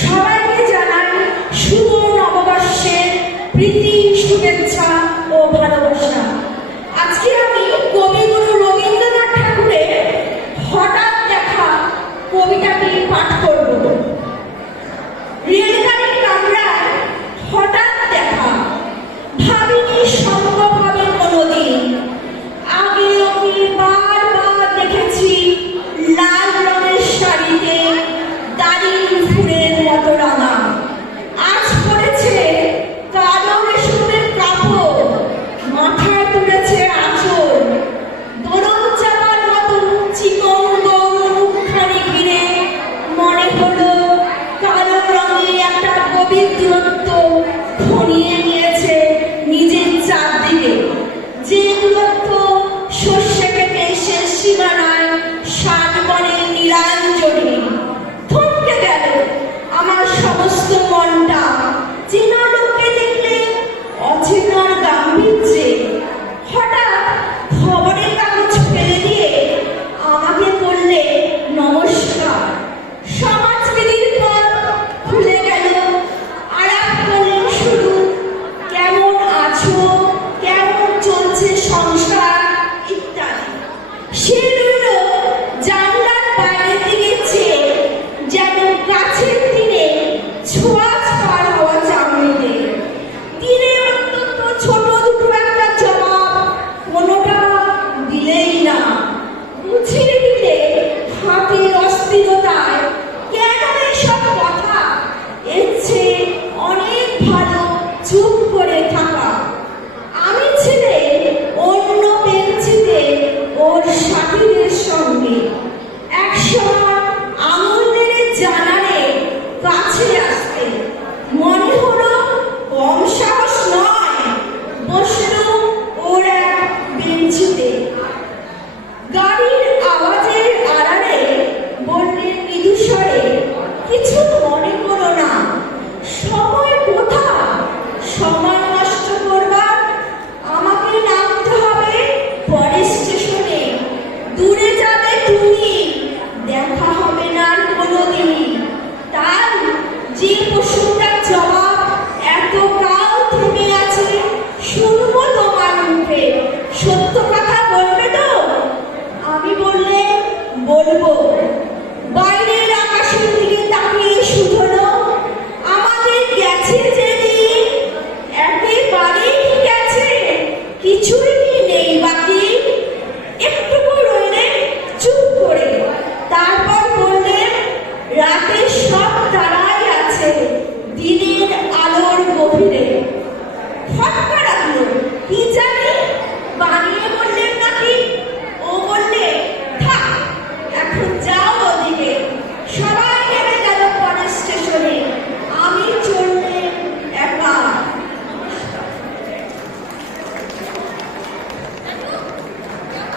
সবাইকে জানাই শুভ নববর্ষের প্রীতি, শুভেচ্ছা ও ভালোবাসা। আজকে আমি কবিগুরু রবীন্দ্রনাথ ঠাকুরের হঠাৎ দেখা কবিতাটি পাঠ করব। রেলগাড়ির কামরায় হঠাৎ দেখা, ভাবিনি সম্ভব হবে কোনোদিন। আগে ওকে বারবার দেখেছি লাল রঙের শাড়িতে, দাড়ির ফুলের মতো রাঙা। আজ পড়েছে কালো রেশমের কাপড়, মাথায় তুলেছে আঁচল। দোলন চাপার মতো চিকন গোল মুখখানি ঘিরে মনে হলো কালো রঙে একটা গভীর দূরত্ব ঘনিয়ে নিয়েছে নিজের চারদিকে। যে দূরত্ব সর্ষে কেটে শেষ সীমানায় শালবনের নীলাঞ্জলি। থমকে গেল আমার সমস্ত মনটা, চেনা লোককে দেখলে অচেনার গাম্ভীর্যে। হঠাৎ খবরের কাগজ ফেলে দিয়ে আমাকে বললে নমস্কার। সমাজবিধির পর খুলে গেল, আলাপ করলেন শুরু, কেমন আছো, কেমন চলছে সংসার ইত্যাদি। সে রইল জানলার বাইরের দিকে চেয়ে, যেন গাছের দিনে ছোঁয়াচ পার হওয়া চামড়িতে। দিনে অন্তত ছোট দুটো একটা জবাব কোনোটা দিলেই না। বুঝিয়ে দিলে হাতের অস্থিরতায় কেন এসব কথা, এর চেয়ে অনেক ভালো চুপ করে থাকা। আমি ছেলে অন্য বেঞ্চিতে ওর সাথীদের সঙ্গে। একসময় আঙুল নেড়ে জানালে কাছে আসতে, মনে হলো কম সাহস নয়। বসলো ওর এক বেঞ্চিতে। গাড়ির আওয়াজের আড়ালে বললেন মৃদু স্বরে, কিছু মনে করো না। সময় কোথা, সময় নষ্ট করবার? আমাকে নামতে হবে পরের স্টেশনে। দূরে যাবে তুমি, দেখা হবে না আর কোনোদিনই। তাই যে প্রশ্নটার জবাব এত কাল থেমে আছে, শুনবো তোমার মুখে। সত্য কথা বলবে তো? আমি বললে বলবো। বাইরের আকাশের দিকে তাকিয়ে শুধলো, আমাদের গেছে যেদিন একেবারেই গেছে, কিছুই নেই বাকি। একটুকু রইলেন চুপ করে, তারপর বললেন রাতের সব তারাই আছে দিনের আলোর গভীরে। ফটকা রাখলো, কি জানি